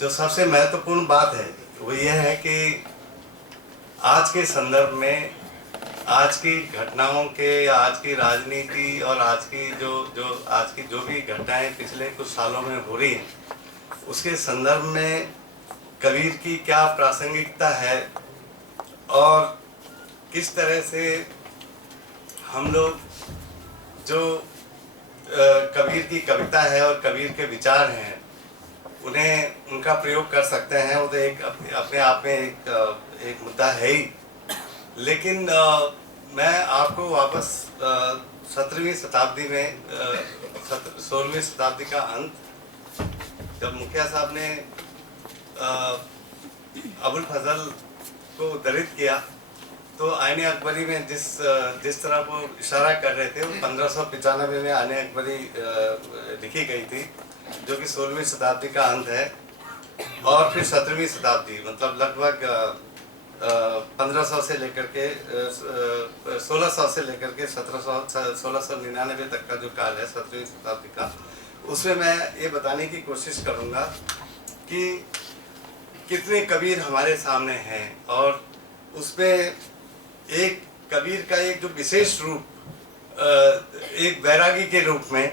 जो सबसे महत्वपूर्ण बात है वो ये है कि आज के संदर्भ में आज की घटनाओं के या आज की राजनीति और आज की जो भी घटनाएं पिछले कुछ सालों में हो रही हैं उसके संदर्भ में कबीर की क्या प्रासंगिकता है और किस तरह से हम लोग जो कबीर की कविता है और कबीर के विचार हैं उन्हें उनका प्रयोग कर सकते हैं। वो तो एक अपने आप में एक मुद्दा है ही, लेकिन मैं आपको वापस 17वीं शताब्दी में 16वीं शताब्दी का अंत जब मुखिया साहब ने अबुल फजल को उद्धृत किया तो आईने अकबरी में जिस तरह वो इशारा कर रहे थे वो 1595 में आईने अकबरी लिखी गई थी जो कि 16वीं शताब्दी का अंत है। और फिर 17वीं शताब्दी मतलब लगभग 1500 से लेकर के 1600 से लेकर के 1699 तक का जो काल है 17वीं शताब्दी का, उसमें मैं ये बताने की कोशिश करूँगा कि कितने कबीर हमारे सामने हैं और उसमें एक कबीर का एक जो विशेष रूप एक बैरागी के रूप में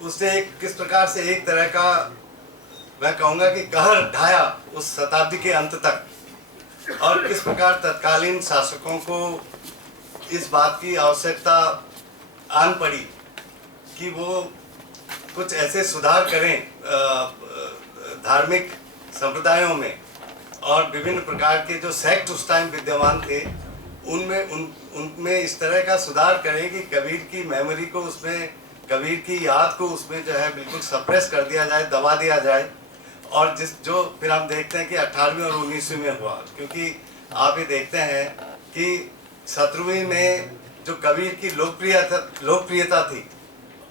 उसने किस प्रकार से एक तरह का मैं कहूँगा कि कहर ढाया उस शताब्दी के अंत तक और किस प्रकार तत्कालीन शासकों को इस बात की आवश्यकता आन पड़ी कि वो कुछ ऐसे सुधार करें धार्मिक संप्रदायों में और विभिन्न प्रकार के जो सेक्ट उस टाइम विद्यमान थे उनमें इस तरह का सुधार करें कि कबीर की मेमोरी को उसमें कबीर की याद को उसमें जो है बिल्कुल सप्रेस कर दिया जाए, दबा दिया जाए। और जो फिर हम देखते हैं कि 18वीं और 19वीं में हुआ, क्योंकि आप ये देखते हैं कि 17वीं में जो कबीर की लोकप्रियता थी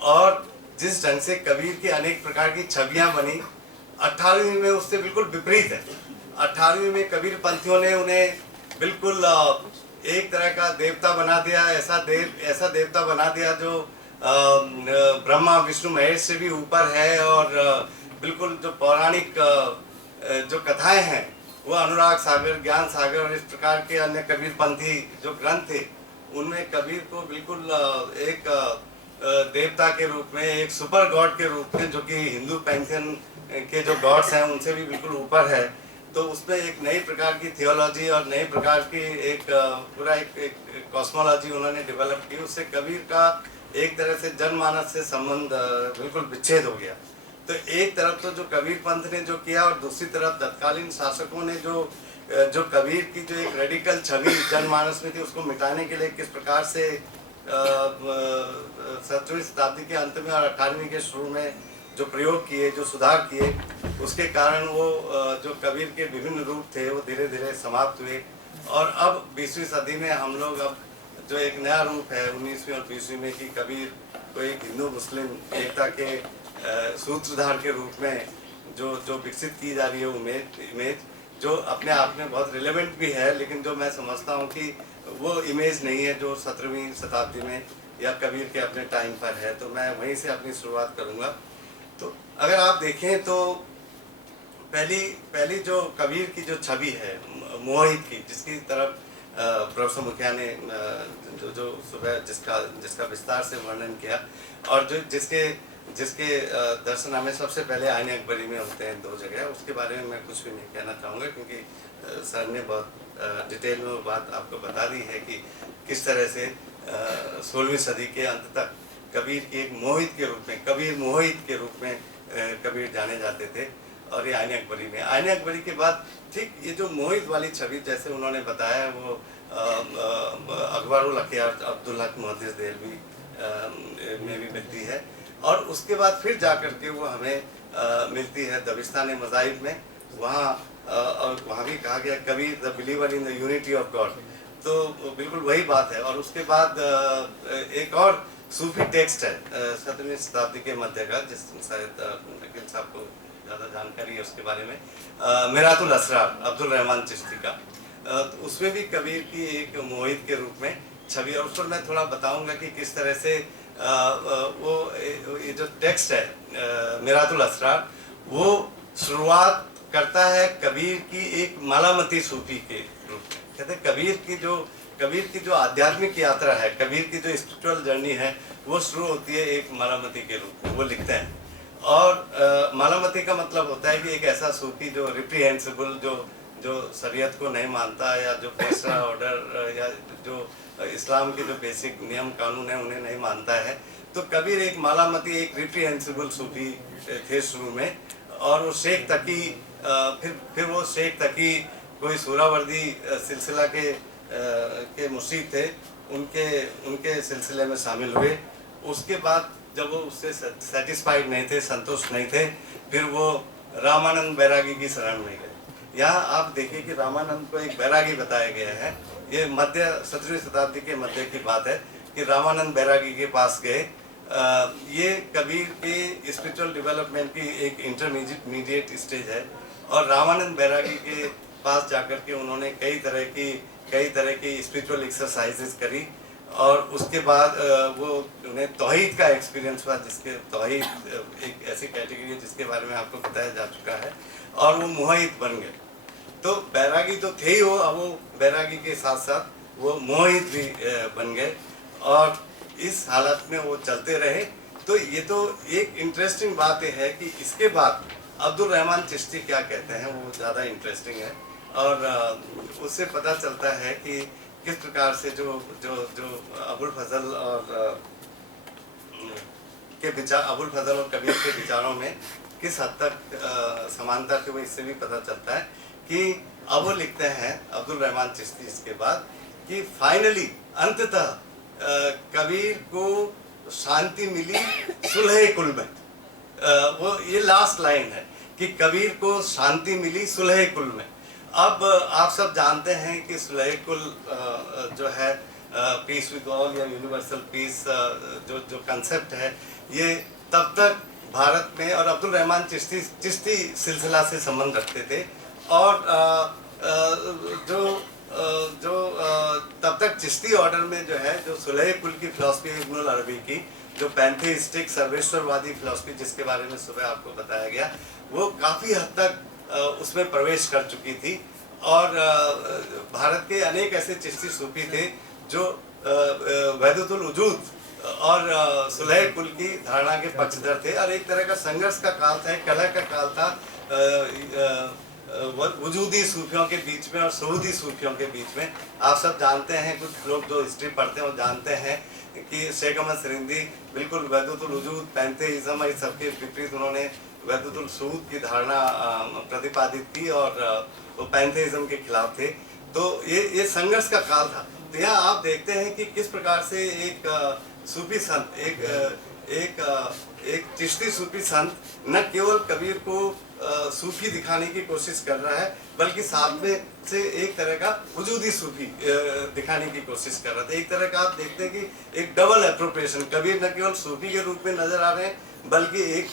और जिस ढंग से कबीर की अनेक प्रकार की छवियां बनी, 18वीं में उससे बिल्कुल विपरीत है। 18वीं में कबीर पंथियों ने उन्हें बिल्कुल एक तरह का देवता बना दिया, ऐसा देवता बना दिया जो ब्रह्मा विष्णु महेश से भी ऊपर है और बिल्कुल जो पौराणिक जो कथाएं हैं वो अनुराग सागर, ज्ञान सागर और इस प्रकार के अन्य कबीर पंथी जो ग्रंथ थे उनमें कबीर को बिल्कुल एक देवता के रूप में, एक सुपर गॉड के रूप में, जो कि हिंदू पैंथियन के जो गॉड्स हैं उनसे भी बिल्कुल ऊपर है। तो उसमें एक नई प्रकार की थियोलॉजी और नई प्रकार की एक पूरा एक कॉस्मोलॉजी उन्होंने डेवलप की। उससे कबीर का एक तरह से जनमानस से संबंध बिल्कुल विच्छेद हो गया। तो एक तरफ तो जो कबीर पंथ ने जो किया और दूसरी तरफ तत्कालीन शासकों ने जो कबीर की जो एक रेडिकल छवि जनमानस में थी उसको मिटाने के लिए किस प्रकार से 17वीं शताब्दी के अंत में और 18वीं के शुरू में जो प्रयोग किए, जो सुधार किए, उसके कारण वो जो कबीर के विभिन्न रूप थे वो धीरे धीरे समाप्त हुए। और अब 20वीं सदी में हम लोग अब जो एक नया रूप है 19वीं और 20वीं में कि कबीर को एक हिंदू मुस्लिम एकता के सूत्रधार के रूप में जो विकसित की जा रही है इमेज जो अपने आप में बहुत रिलेवेंट भी है, लेकिन जो मैं समझता हूँ कि वो इमेज नहीं है जो 17वीं शताब्दी में या कबीर के अपने टाइम पर है। तो मैं वहीं से अपनी शुरुआत करूँगा। तो अगर आप देखें तो पहली जो कबीर की जो छवि है मोहित की, जिसकी तरफ प्रोफेसर मुखिया ने जो सुबह जिसका विस्तार से वर्णन किया और जो जिसके दर्शन हमें सबसे पहले आईने अकबरी में होते हैं 2 जगह, उसके बारे में मैं कुछ भी नहीं कहना चाहूँगा क्योंकि सर ने बहुत डिटेल में वो बात आपको बता दी है कि किस तरह से 16वीं सदी के अंत तक कबीर की एक मोहित के रूप में, कबीर मोहित के रूप में कबीर जाने जाते थे। और ये आईने अकबरी में, आईने अकबरी के बाद ठीक ये जो मोहित वाली छवि जैसे उन्होंने बताया वो अकबरुल अखियार अब्दुल हक मुहद्दिस देहलवी में भी मिलती है। और उसके बाद फिर जाकर के वो हमें मिलती है दबिस्तान मज़ाहिब में। वहाँ भी कहा गया Kabir the believer in the unity of God, तो बिल्कुल वही बात है। और उसके बाद एक और सूफी टेक्स्ट है 17वीं शताब्दी के मध्य का, जिस शायद वकील साहब को ज़्यादा जानकारी है उसके बारे में, मिरातुल असरार अब्दुल रहमान चिश्ती का। तो उसमें भी कबीर की एक मोहित के रूप में छवि, और उस पर मैं थोड़ा बताऊंगा कि किस तरह से वो ये जो टेक्स्ट है मिरातुल असरार वो शुरुआत करता है कबीर की एक मालामती सूफी के रूप में। कहते हैं कबीर की जो आध्यात्मिक यात्रा है, कबीर की जो स्पिरिचुअल जर्नी है, वो शुरू होती है एक मालामती के रूप में। वो लिखते हैं और मालामती का मतलब होता है कि एक ऐसा सूफी जो रिप्रीहेंसिबल, जो शरीयत को नहीं मानता, या जो पेशरा ऑर्डर या जो इस्लाम के जो बेसिक नियम कानून है उन्हें नहीं मानता है। तो कबीर एक मालामती, एक रिप्रीहेंसिबल सूफी थे शुरू में। और वो शेख तकी, फिर वो शेख तकी कोई सूरावर्दी सिलसिला के मुर्शीद थे, उनके सिलसिले में शामिल हुए। उसके बाद जब वो उससे सेटिस्फाइड नहीं थे, संतुष्ट नहीं थे, फिर वो रामानंद बैरागी की शरण में गए। यहाँ आप देखिए कि रामानंद को एक बैरागी बताया गया है। ये मध्य 17वीं शताब्दी के मध्य की बात है कि रामानंद बैरागी के पास गए। ये कबीर के स्पिरिचुअल डेवलपमेंट की एक इंटरमीडिएट स्टेज है। और रामानंद बैरागी के पास जाकर के उन्होंने कई तरह की स्पिरिचुअल एक्सरसाइजेस करी। और उसके बाद वो उन्हें तौहीद का एक्सपीरियंस हुआ, जिसके तौहीद एक ऐसी कैटेगरी है जिसके बारे में आपको बताया जा चुका है। और वो मोहित बन गए। तो बैरागी तो थे ही, अब वो बैरागी के साथ साथ वो मोहित भी बन गए। और इस हालत में वो चलते रहे। तो ये तो एक इंटरेस्टिंग बात है कि इसके बाद अब्दुल रहमान चिश्ती क्या कहते हैं, वो ज़्यादा इंटरेस्टिंग है। और उससे पता चलता है कि किस प्रकार से जो अबुल फजल और कबीर के विचारों में किस हद तक समानता थी, वो इससे भी पता चलता है कि अब वो लिखते हैं अब्दुल रहमान चिश्ती इसके बाद कि फाइनली अंततः कबीर को शांति मिली सुलह कुल में। वो ये लास्ट लाइन है कि कबीर को शांति मिली सुलह कुल में। अब आप सब जानते हैं कि सुलह कुल जो है पीस विद ऑल या यूनिवर्सल पीस जो कंसेप्ट है, ये तब तक भारत में और अब्दुल रहमान चिश्ती सिलसिला से संबंध रखते थे। और तब तक चिश्ती ऑर्डर में जो है जो सुलह कुल की फिलॉसफी है इब्नुल अरबी की, जो पैंथेइस्टिक सर्वेश्वरवादी फिलॉसफी जिसके बारे में सुबह आपको बताया गया, वो काफ़ी हद तक उसमें प्रवेश कर चुकी थी। और भारत के अनेक ऐसे चिश्ती सूफी थे जो वहदतुल वजूद और सुलह कुल की धारणा के पक्षधर थे। और एक तरह का संघर्ष का काल था, एक कलह का काल था वजूदी सूफियों के बीच में और सऊदी सूफियों के बीच में। आप सब जानते हैं, कुछ लोग जो हिस्ट्री पढ़ते हैं वो जानते हैं कि शेख अहमद सरिंदी बिल्कुल वहदतुल वजूद, पैंथेइज्म, इस सबके विपरीत उन्होंने वहदतुल सूद की धारणा प्रतिपादित की और वो पैंथेइज्म के खिलाफ थे। तो ये संघर्ष का काल था। तो यहाँ आप देखते हैं कि किस प्रकार से एक सूफी संत, एक चिश्ती सूफी संत न केवल कबीर को सूफी दिखाने की कोशिश कर रहा है, बल्कि साथ में से एक तरह का वजूदी सूफी दिखाने की कोशिश कर रहा था। एक तरह का आप देखते हैं कि एक डबल एप्रोप्रिएशन, कबीर न केवल सूफी के रूप में नजर आ रहे हैं, बल्कि एक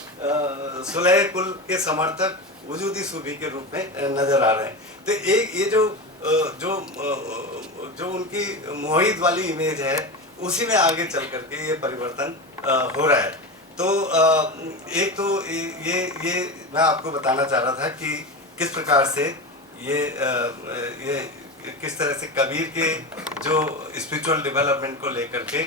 सुलह कुल के समर्थक वजूदी सूफी के रूप में नजर आ रहे हैं। तो एक ये जो उनकी मोहित वाली इमेज है, उसी में आगे चल करके ये परिवर्तन हो रहा है। तो एक तो ये मैं आपको बताना चाह रहा था कि किस प्रकार से ये किस तरह से कबीर के जो स्पिरिचुअल डेवलपमेंट को लेकर के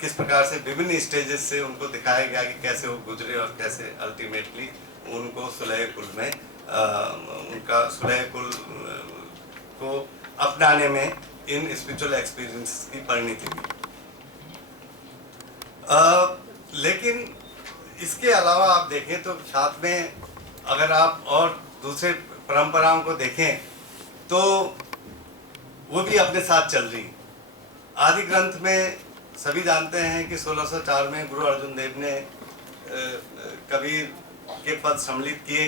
किस प्रकार से विभिन्न स्टेजेस से उनको दिखाया गया कि कैसे वो गुजरे और कैसे अल्टीमेटली उनको सुलह कुल में उनका सुलह कुल को अपनाने में इन स्पिरिचुअल एक्सपीरियंस की परिणति हुई। लेकिन इसके अलावा आप देखें तो साथ में अगर आप और दूसरे परंपराओं को देखें तो वो भी अपने साथ चल रही। आदि ग्रंथ में सभी जानते हैं कि 1604 में गुरु अर्जुन देव ने कबीर के पद सम्मिलित किए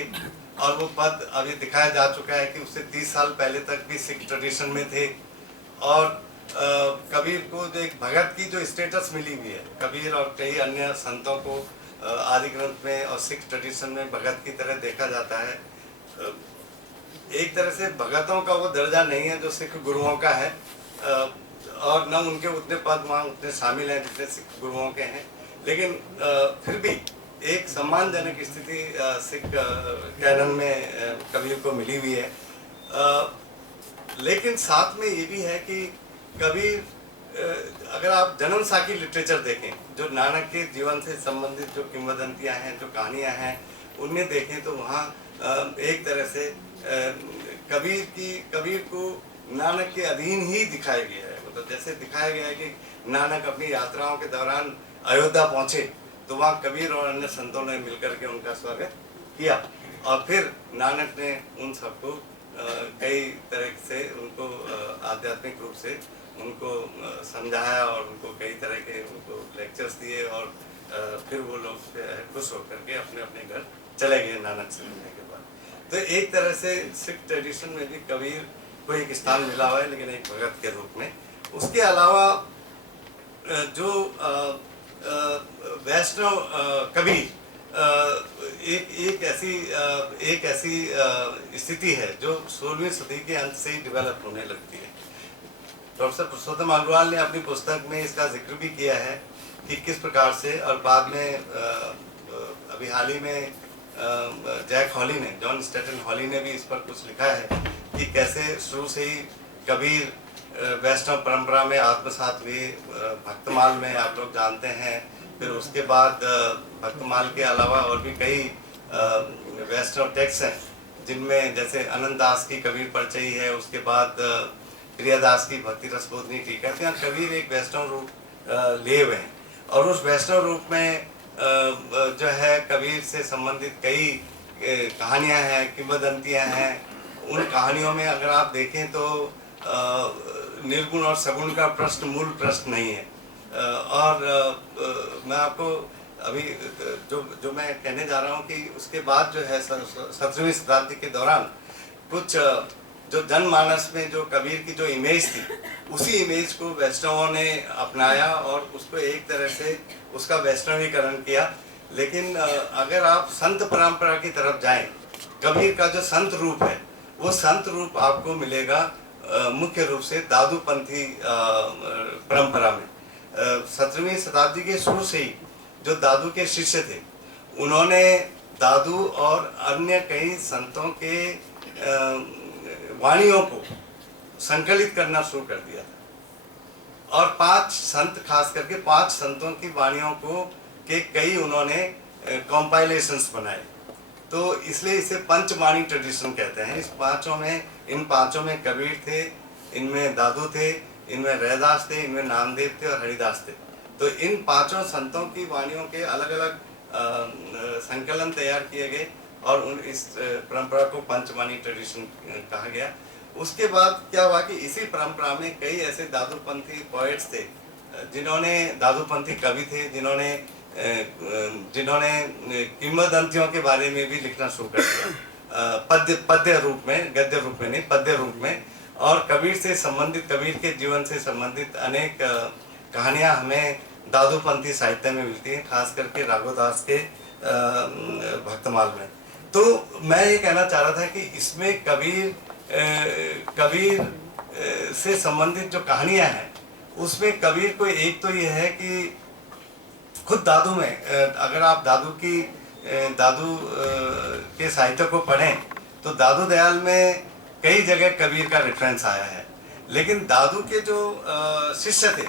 और वो पद अभी दिखाया जा चुका है कि उससे 30 साल पहले तक भी सिख ट्रेडिशन में थे। और कबीर को जो एक भगत की जो स्टेटस मिली हुई है, कबीर और कई अन्य संतों को आदि ग्रंथ में और सिख ट्रेडिशन में भगत की तरह देखा जाता है। एक तरह से भगतों का वो दर्जा नहीं है जो सिख गुरुओं का है, और न उनके उतने पद वहाँ उतने शामिल हैं जितने सिख गुरुओं के हैं। लेकिन फिर भी एक सम्मानजनक स्थिति सिख कैनन में कबीर को मिली हुई है। लेकिन साथ में ये भी है कि कबीर, अगर आप जन्म साखी लिटरेचर देखें, जो नानक के जीवन से संबंधित जो किंवदंतियां हैं, जो कहानियां हैं, उन्हें देखें तो वहाँ एक तरह से कबीर को नानक के अधीन ही दिखाया गया है। मतलब जैसे दिखाया गया है कि नानक अपनी यात्राओं के दौरान अयोध्या पहुंचे तो वहाँ कबीर और अन्य संतों ने मिलकर के उनका स्वागत किया, और फिर नानक ने उन सबको कई तरह से उनको आध्यात्मिक रूप से उनको समझाया और उनको कई तरह के उनको लेक्चर्स दिए, और फिर वो लोग खुश होकर के अपने अपने घर चले गए नानक से मिलने के बाद। तो एक तरह से सिख ट्रेडिशन में भी कबीर को एक स्थान मिला हुआ है, लेकिन एक भगत के रूप में। उसके अलावा जो वैष्णव कबीर एक ऐसी स्थिति है जो 16वीं सदी के अंत से ही डेवलप होने लगती है। प्रोफेसर पुरुषोत्तम अग्रवाल ने अपनी पुस्तक में इसका जिक्र भी किया है कि किस प्रकार से, और बाद में अभी हाल ही में जैक हॉली ने, जॉन स्टेटन हॉली ने भी इस पर कुछ लिखा है कि कैसे शुरू से ही कबीर वैष्णव परंपरा में आत्मसात हुए। भक्तमाल में आप लोग जानते हैं, फिर उसके बाद भक्तमाल के अलावा और भी कई वैष्णव टेक्स्ट हैं, जिनमें जैसे अनंत दास की कबीर परिचयी है, उसके बाद प्रियादास की भक्ति रसबोधनी टीका। तो यहाँ कबीर एक वैष्णव रूप लिए हुए हैं, और उस वैष्णव रूप में जो है कबीर से संबंधित कई कहानियाँ हैं, किंवदंतियाँ हैं। उन कहानियों में अगर आप देखें तो निर्गुण और सगुण का प्रश्न मूल प्रश्न नहीं है। और मैं आपको अभी जो मैं कहने जा रहा हूँ कि उसके बाद जो है 17वीं शताब्दी के दौरान कुछ जो जनमानस में जो कबीर की जो इमेज थी, उसी इमेज को वैष्णवों ने अपनाया और उसको एक तरह से उसका वैष्णवीकरण किया। लेकिन अगर आप संत परंपरा की तरफ जाएं, कबीर का जो संत रूप है, वो संत रूप आपको मिलेगा मुख्य रूप से दादूपंथी परंपरा में। 17वीं शताब्दी के शुरू से ही जो दादू के शिष्य थे, उन्होंने दादू और अन्य कई संतों के वाणियों को संकलित करना शुरू कर दिया था, और 5 संत, खास करके 5 संतों की वाणियों को के कई उन्होंने कॉम्पाइलेशंस बनाए। तो इसलिए इसे पंचवाणी ट्रेडिशन कहते हैं। इन पांचों में कबीर थे, इनमें दादू थे, इनमें रैदास थे, इनमें नामदेव थे और हरिदास थे। तो इन 5 संतों की वाणियों के अलग अलग संकलन तैयार किए गए, और इस परंपरा को पंचवाणी ट्रेडिशन कहा गया। उसके बाद क्या हुआ कि इसी परंपरा में कई ऐसे दादूपंथी पोएट्स थे, दादूपंथी कवि थे, जिन्होंने किंवदंतियों के बारे में भी लिखना शुरू कर दिया, पद्य रूप में, गद्य रूप में नहीं, पद्य रूप में। और कबीर से संबंधित, कबीर के जीवन से संबंधित अनेक कहानियां हमें दादूपंथी साहित्य में मिलती हैं, खास करके राघोदास के भक्तमाल में। तो मैं ये कहना चाह रहा था कि इसमें कबीर से संबंधित जो कहानियां हैं, उसमें कबीर को एक तो ये है कि खुद दादू में, अगर आप दादू के साहित्य को पढ़ें तो दादू दयाल में कई जगह कबीर का रेफरेंस आया है। लेकिन दादू के जो शिष्य थे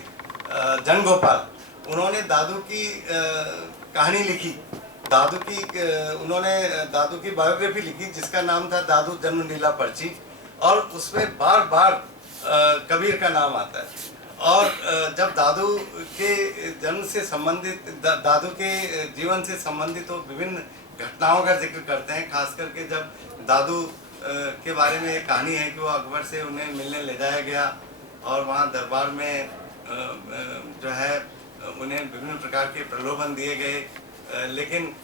जनगोपाल, उन्होंने दादू की कहानी लिखी, उन्होंने दादू की बायोग्राफी लिखी, जिसका नाम था दादू जन्म लीला पर्ची, और उसमें बार बार कबीर का नाम आता है। और जब दादू के जन्म से संबंधित, दादू के जीवन से संबंधित वो विभिन्न घटनाओं का जिक्र करते हैं, खास करके जब दादू के बारे में एक कहानी है कि वो अकबर से उन्हें मिलने ले जाया गया, और वहाँ दरबार में जो है उन्हें विभिन्न प्रकार के प्रलोभन दिए गए। लेकिन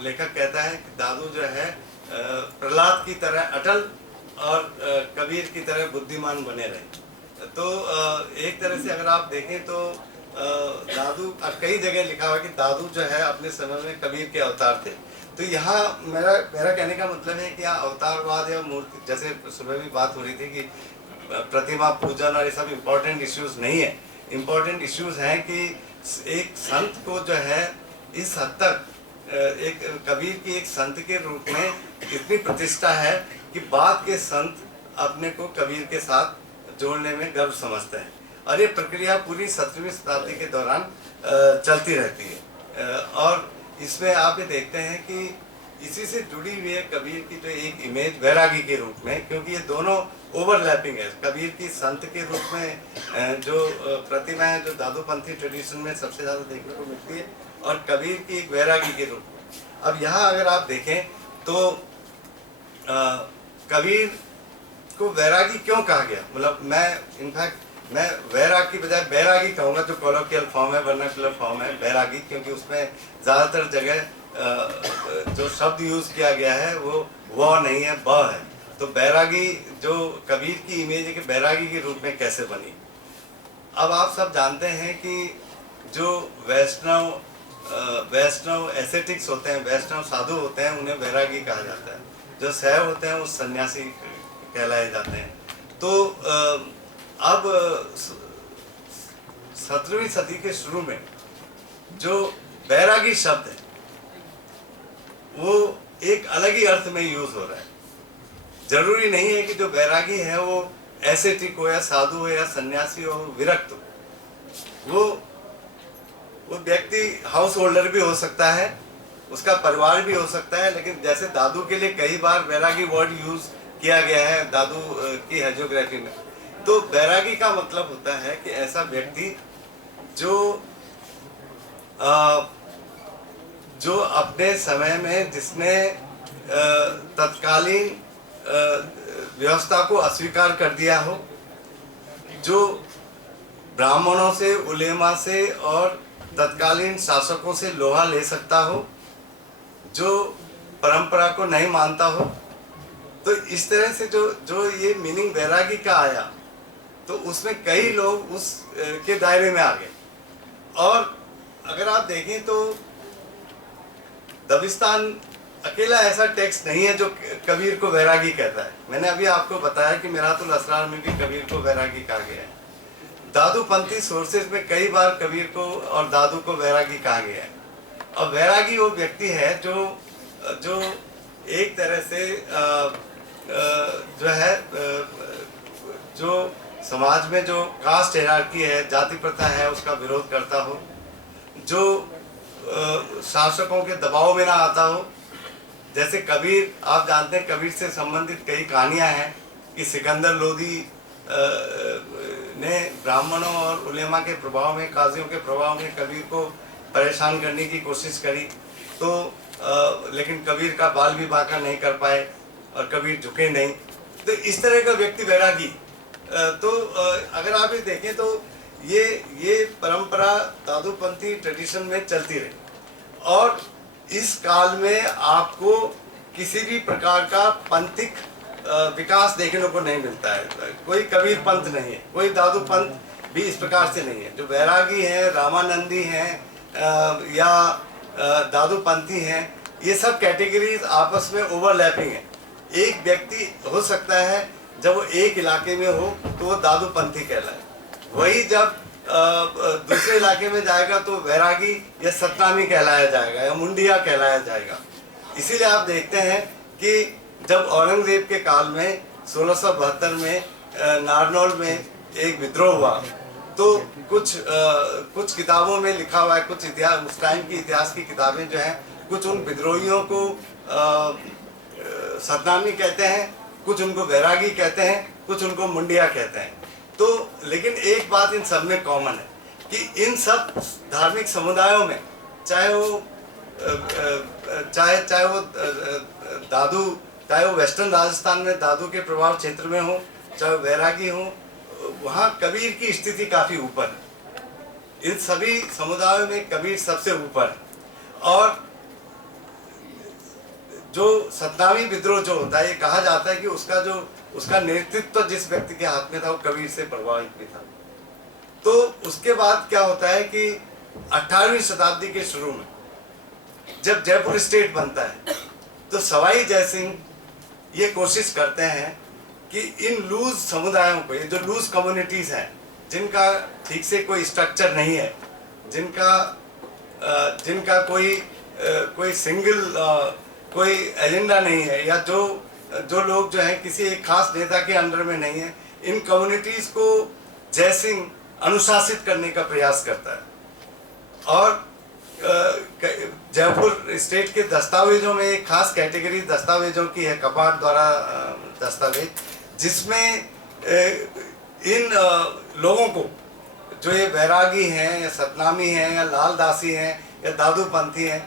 लेखक कहता है कि दादू जो है प्रहलाद की तरह अटल और कबीर की तरह बुद्धिमान बने रहे। तो एक तरह से अगर आप देखें तो दादू, कई जगह लिखा हुआ कि दादू जो है अपने समय में कबीर के अवतार थे। तो यहाँ मेरा कहने का मतलब है कि यहाँ अवतारवाद या मूर्ति, जैसे सुबह भी बात हो रही थी कि प्रतिमा पूजन और ये सब इम्पोर्टेंट इश्यूज नहीं है। इम्पोर्टेंट इश्यूज हैं कि एक संत को जो है इस हद तक एक कबीर की एक संत के रूप में इतनी प्रतिष्ठा है कि बाद के संत अपने को कबीर के साथ जोड़ने में गर्व समझते हैं, और ये प्रक्रिया पूरी 17वीं शताब्दी के दौरान चलती रहती है। और इसमें आप ये देखते हैं कि इसी से जुड़ी हुई है कबीर की जो एक इमेज वैरागी के रूप में, क्योंकि ये दोनों ओवरलैपिंग है। कबीर की संत के रूप में जो प्रतिमा है, जो दादूपंथी ट्रेडिशन में सबसे ज़्यादा देखने को मिलती है, और कबीर की एक वैरागी के रूप में। अब यहाँ अगर आप देखें तो कबीर को वैरागी क्यों कहा गया, मतलब मैं वैराग की बजाय बैरागी कहूँगा, जो कॉलोकियल फॉर्म है, वर्नाकुलर फॉर्म है बैरागी, क्योंकि उसमें ज़्यादातर जगह जो शब्द यूज़ किया गया है वो व नहीं है, ब है। तो बैरागी जो कबीर की इमेज है कि बैरागी के रूप में कैसे बनी। अब आप सब जानते हैं कि जो वैष्णव एसेटिक्स होते हैं, वैष्णव साधु होते हैं, उन्हें वैरागी कहा जाता है। जो शैव होते हैं वो सन्यासी कहलाए जाते हैं। तो अब 17वीं सदी के शुरू में जो बैरागी शब्द है वो एक अलग ही अर्थ में यूज हो रहा है। जरूरी नहीं है कि जो बैरागी है वो एसेटिक हो या साधु हो या सन्यासी हो, विरक्त हो। वो व्यक्ति हाउस होल्डर भी हो सकता है, उसका परिवार भी हो सकता है, लेकिन जैसे दादू के लिए कई बार बैरागी वर्ड यूज किया गया है दादू की हेजियोग्राफी में। तो बैरागी का मतलब होता है कि ऐसा व्यक्ति जो अपने समय में जिसने तत्कालीन व्यवस्था को अस्वीकार कर दिया हो, जो ब्राह्मणों से, उलेमा से और तत्कालीन शासकों से लोहा ले सकता हो, जो परंपरा को नहीं मानता हो। तो इस तरह से जो ये मीनिंग बैरागी का आया, तो उसमें कई लोग उस के दायरे में आ गए। और अगर आप देखें तो दबिस्तान अकेला ऐसा टेक्स्ट नहीं है जो कबीर को वैरागी कहता है। मैंने अभी आपको बताया कि मिरातुल असरार में भी कबीर को वैरागी कहा गया है। दादूपंथी सोर्सेज में कई बार कबीर को और दादू को वैरागी कहा गया है। और वैरागी वो व्यक्ति है जो एक तरह से जो है जो समाज में जो कास्ट हायरार्की है, जाति प्रथा है, उसका विरोध करता हो, जो शासकों के दबाव में ना आता हो। जैसे कबीर, आप जानते हैं कबीर से संबंधित कई कहानियां हैं कि सिकंदर लोदी ने ब्राह्मणों और उलेमा के प्रभाव में, काजियों के प्रभाव में कबीर को परेशान करने की कोशिश करी, तो लेकिन कबीर का बाल भी बांका नहीं कर पाए और कबीर झुके नहीं। तो इस तरह का व्यक्ति वैरागी। तो अगर आप ये देखें तो ये परंपरा दादूपंथी ट्रेडिशन में चलती रही, और इस काल में आपको किसी भी प्रकार का पंथिक विकास देखने को नहीं मिलता है। कोई कबीर पंथ नहीं है, कोई दादू पंथ भी इस प्रकार से नहीं है। जो वैरागी हैं, रामानंदी हैं या दादू पंथी हैं, ये सब कैटेगरीज आपस में ओवरलैपिंग है। एक व्यक्ति हो सकता है जब वो एक इलाके में हो तो वो दादू पंथी कहलाए, वही जब दूसरे इलाके में जाएगा तो वैरागी या सतनामी कहलाया जाएगा या मुंडिया कहलाया जाएगा। इसीलिए आप देखते हैं कि जब औरंगजेब के काल में 1672 में नारनौल में एक विद्रोह हुआ, तो कुछ किताबों में लिखा हुआ है, कुछ इतिहास, उस टाइम की इतिहास की किताबें जो हैं, कुछ उन विद्रोहियों को सतनामी कहते हैं, कुछ उनको वैरागी कहते हैं, कुछ उनको मुंडिया कहते हैं। तो लेकिन एक बात इन सब में कॉमन है कि इन सब धार्मिक समुदायों में चाहे वो दादू, चाहे वो वेस्टर्न राजस्थान में दादू के प्रभाव क्षेत्र में हो, चाहे वैरागी हो, वहाँ कबीर की स्थिति काफ़ी ऊपर है। इन सभी समुदायों में कबीर सबसे ऊपर है। और जो सतनामी विद्रोह जो होता है, ये कहा जाता है कि उसका नेतृत्व जिस व्यक्ति के हाथ में था वो कबीर से प्रभावित भी था। तो उसके बाद क्या होता है कि 18वीं शताब्दी के शुरू में जब जयपुर स्टेट बनता है, तो सवाई जयसिंह ये कोशिश करते हैं कि इन लूज समुदायों को, ये जो लूज कम्युनिटीज हैं, जिनका ठीक से कोई स्ट्रक्चर नहीं है, जिनका कोई कोई सिंगल कोई एजेंडा नहीं है, या जो लोग जो हैं किसी एक खास नेता के अंडर में नहीं है। इन कम्युनिटीज़ को जयसिंह अनुशासित करने का प्रयास करता है। और जयपुर स्टेट के दस्तावेजों में एक खास कैटेगरी दस्तावेजों की है, कपाट द्वारा दस्तावेज, जिसमें इन लोगों को, जो ये बैरागी हैं या सतनामी हैं या लालदासी हैं या दादूपंथी हैं,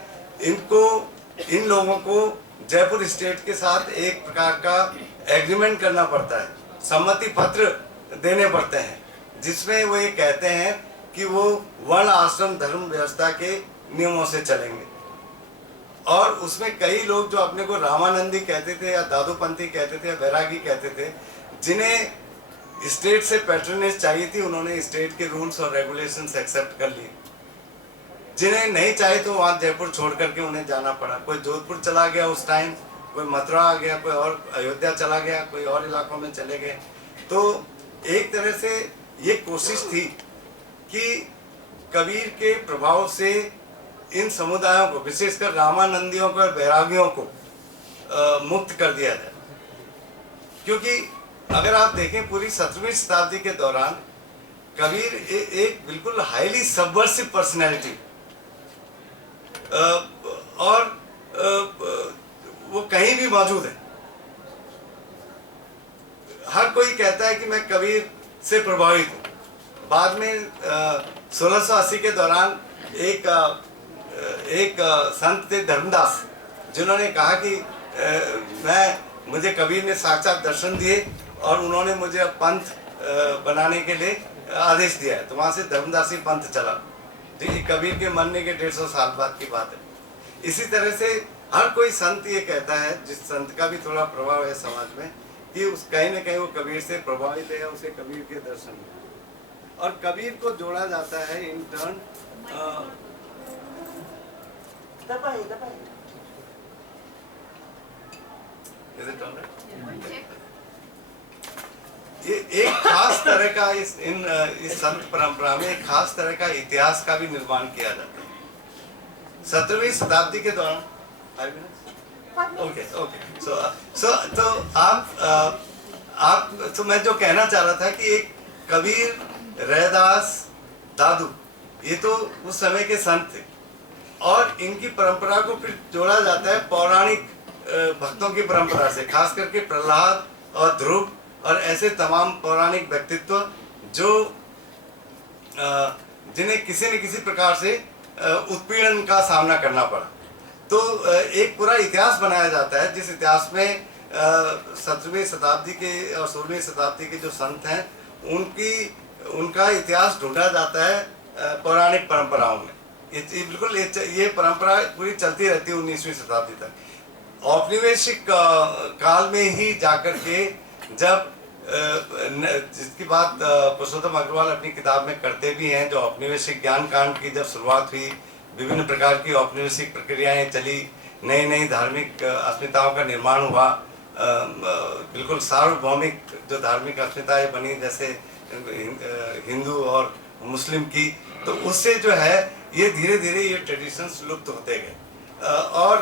इन लोगों को जयपुर स्टेट के साथ एक प्रकार का एग्रीमेंट करना पड़ता है, सम्मति पत्र देने पड़ते हैं, जिसमें वो ये कहते हैं कि वो वर्ण आश्रम धर्म व्यवस्था के नियमों से चलेंगे। और उसमें कई लोग जो अपने को रामानंदी कहते थे या दादूपंथी कहते थे या बैरागी कहते थे, जिन्हें स्टेट से पैट्रनेज चाहिए थी, उन्होंने स्टेट के रूल्स और रेगुलेशंस एक्सेप्ट कर लिए। जिन्हें नहीं चाहिए तो वहाँ जयपुर छोड़ करके उन्हें जाना पड़ा। कोई जोधपुर चला गया उस टाइम, कोई मथुरा आ गया, कोई और अयोध्या चला गया, कोई और इलाकों में चले गए। तो एक तरह से ये कोशिश थी कि कबीर के प्रभाव से इन समुदायों को, विशेषकर रामानंदियों को और बैरागियों को मुक्त कर दिया जाए। क्योंकि अगर आप देखें पूरी 17वीं शताब्दी के दौरान कबीर एक बिल्कुल हाईली सबवर्सिव पर्सनैलिटी, और वो कहीं भी मौजूद है। हर कोई कहता है कि मैं कबीर से प्रभावित हूँ। बाद में 1680 के दौरान एक संत थे धर्मदास, जिन्होंने कहा कि मुझे कबीर ने साक्षात दर्शन दिए और उन्होंने मुझे पंथ बनाने के लिए आदेश दिया है। तो वहाँ से धर्मदासी पंथ चला। जी, कबीर के मरने के 150 साल बाद की बात है। इसी तरह से हर कोई संत ये कहता है, जिस संत का भी थोड़ा प्रभाव है समाज में, कि उस कहीं न कहीं वो कबीर से प्रभावित है, उसे कबीर के दर्शन है। और कबीर को जोड़ा जाता है इन टर्न ये एक खास तरह का इस संत परंपरा में एक खास तरह का इतिहास का भी निर्माण किया जाता है 17वीं शताब्दी के दौरान। तो आप तो मैं जो कहना चाह रहा था कि एक कबीर, रैदास, दादू, ये तो उस समय के संत थे, और इनकी परंपरा को फिर जोड़ा जाता है पौराणिक भक्तों की परंपरा से, खास करके प्रहलाद और ध्रुव और ऐसे तमाम पौराणिक व्यक्तित्व जो जिन्हें किसी न किसी प्रकार से उत्पीड़न का सामना करना पड़ा। तो एक पूरा इतिहास बनाया जाता है, जिस इतिहास में 17वीं शताब्दी के और 16वीं शताब्दी के जो संत हैं उनका इतिहास ढूंढा जाता है पौराणिक परंपराओं में। बिल्कुल ये परंपरा पूरी चलती रहती है 19वीं शताब्दी तक। औपनिवेशिक काल में ही जाकर के जब जिसकी बात पुरुषोत्तम अग्रवाल अपनी किताब में करते भी हैं, जो औपनिवेशिक ज्ञान कांड की जब शुरुआत हुई, विभिन्न प्रकार की औपनिवेशिक प्रक्रियाएं चली, नई नई धार्मिक अस्मिताओं का निर्माण हुआ, बिल्कुल सार्वभौमिक जो धार्मिक अस्मिताएं बनी, जैसे हिंदू और मुस्लिम की, तो उससे जो है ये धीरे धीरे ये ट्रेडिशंस लुप्त होते गए। और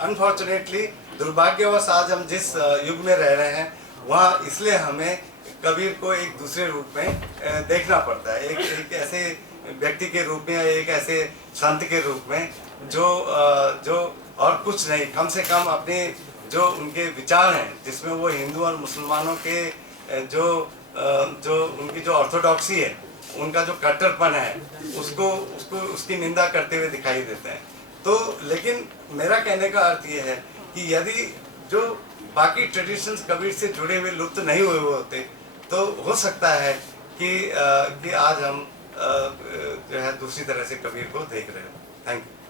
अनफॉर्चुनेटली, दुर्भाग्यवश आज हम जिस युग में रह रहे हैं वहाँ इसलिए हमें कबीर को एक दूसरे रूप में देखना पड़ता है, एक ऐसे व्यक्ति के रूप में, एक ऐसे संत के रूप में जो और कुछ नहीं, कम से कम अपने जो उनके विचार हैं, जिसमें वो हिंदू और मुसलमानों के जो उनकी जो ऑर्थोडॉक्सी है, उनका जो कट्टरपन है, उसकी निंदा करते हुए दिखाई देते हैं। तो लेकिन मेरा कहने का अर्थ ये है कि यदि जो बाकी ट्रेडिशंस कबीर से जुड़े हुए लुप्त नहीं हुए होते, तो हो सकता है कि आज हम जो है दूसरी तरह से कबीर को देख रहे हो। Thank you.